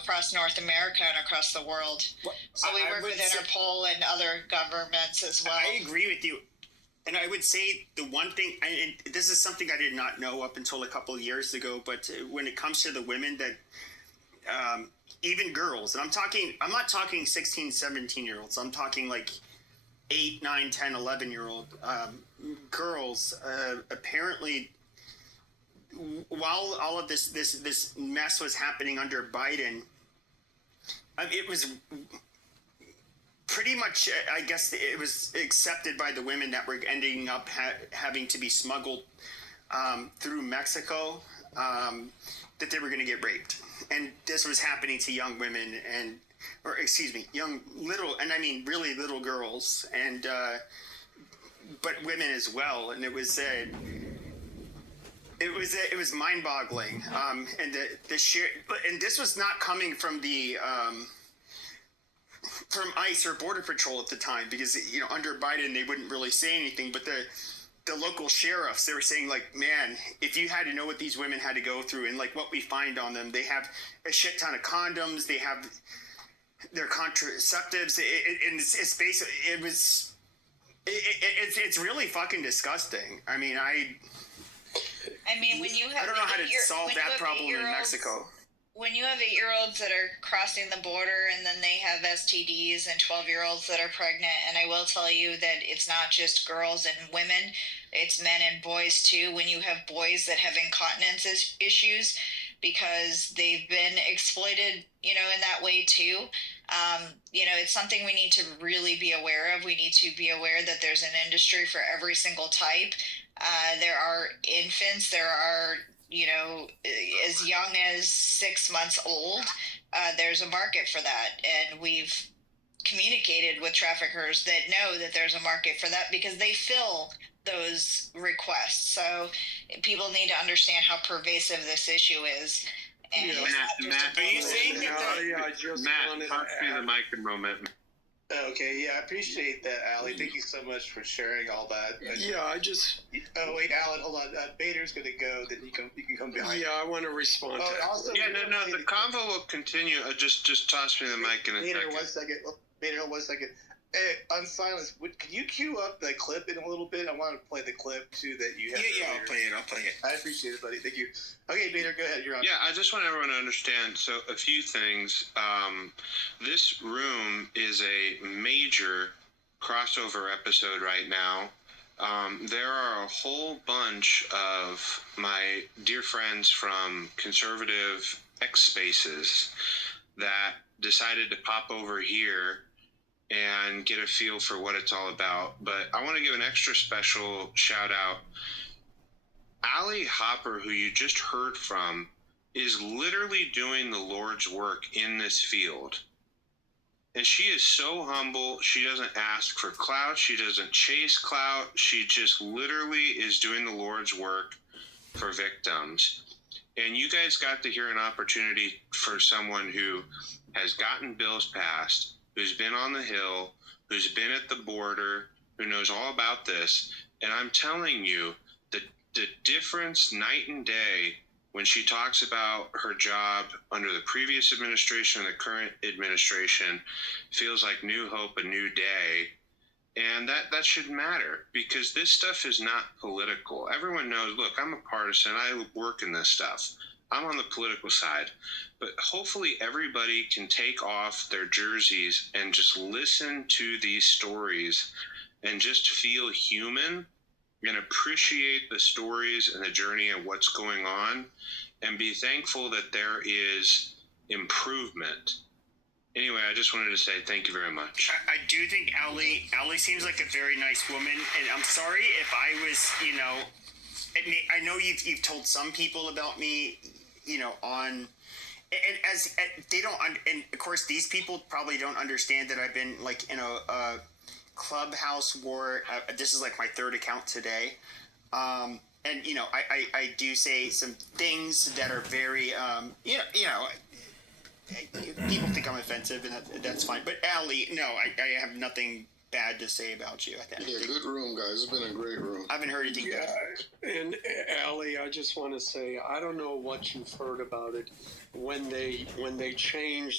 across North America and across the world. Well, so we work with Interpol and other governments as well. I agree with you. And I would say the one thing, and this is something I did not know up until a couple of years ago, but when it comes to the women that, even girls, and I'm not talking 16, 17-year-olds, I'm talking like 8, 9, 10, 11-year-old girls, apparently, while all of this mess was happening under Biden, it was pretty much, I guess, it was accepted by the women that were ending up having to be smuggled through Mexico, that they were going to get raped. And this was happening to young women young little, and I mean really little girls, and but women as well. And it was mind-boggling. And the sheer, and this was not coming from the from ICE or Border Patrol at the time, because under Biden they wouldn't really say anything, but the local sheriffs, they were saying, like, man, if you had to know what these women had to go through and like what we find on them, they have a shit ton of condoms, they have their contraceptives, and it's basically, it's really fucking disgusting. I mean, when you have, I don't know how to solve that problem in Mexico. When you have 8-year-olds that are crossing the border and then they have STDs, and 12-year-olds that are pregnant, and I will tell you that it's not just girls and women, it's men and boys too. When you have boys that have incontinence issues because they've been exploited, in that way too. It's something we need to really be aware of. We need to be aware that there's an industry for every single type. There are infants, there are, as young as 6 months old. There's a market for that. And we've communicated with traffickers that know that there's a market for that because they fill those requests. So people need to understand how pervasive this issue is. And Matt, are you saying that? Matt, talk to me the mic in a moment. Okay, yeah, I appreciate that, Allie. Thank you so much for sharing all that. Oh wait, Alan, hold on. Bader's gonna go. Then you can come behind. Yeah, I want to respond. Oh, to also, no. The convo will continue. Just toss me the mic in a Bader, second. 1 second. Bader, 1 second. Hey, on silence, can you cue up the clip in a little bit? I want to play the clip too that you have. Yeah, I'll play it. I appreciate it, buddy. Thank you. Okay, Bader, go ahead. You're on. Yeah, I just want everyone to understand. So a few things. This room is a major crossover episode right now. There are a whole bunch of my dear friends from conservative X spaces that decided to pop over here and get a feel for what it's all about. But I want to give an extra special shout out. Allie Hopper, who you just heard from, is literally doing the Lord's work in this field. And she is so humble. She doesn't ask for clout. She doesn't chase clout. She just literally is doing the Lord's work for victims. And you guys got to hear an opportunity for someone who has gotten bills passed, who's been on the Hill, who's been at the border, who knows all about this. And I'm telling you, the difference night and day when she talks about her job under the previous administration and the current administration feels like new hope, a new day. And that should matter, because this stuff is not political. Everyone knows, look, I'm a partisan. I work in this stuff. I'm on the political side. But hopefully everybody can take off their jerseys and just listen to these stories and just feel human and appreciate the stories and the journey of what's going on and be thankful that there is improvement. Anyway, I just wanted to say thank you very much. I do think Allie seems like a very nice woman, and I'm sorry if I was, I know you've told some people about me, on, and they don't, and of course these people probably don't understand that I've been like in a Clubhouse war. This is like my third account today. And, I do say some things that are very, people think I'm offensive, and that's fine. But Allie, no, I have nothing bad to say about you. Yeah, good room, guys. It's been a great room. I haven't heard anything. Yeah, and Allie, I just want to say I don't know what you've heard about it when they changed